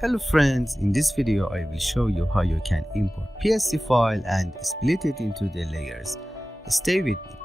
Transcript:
Hello friends, in this video I will show you how you can import PSD file and split it into the layers. Stay with me.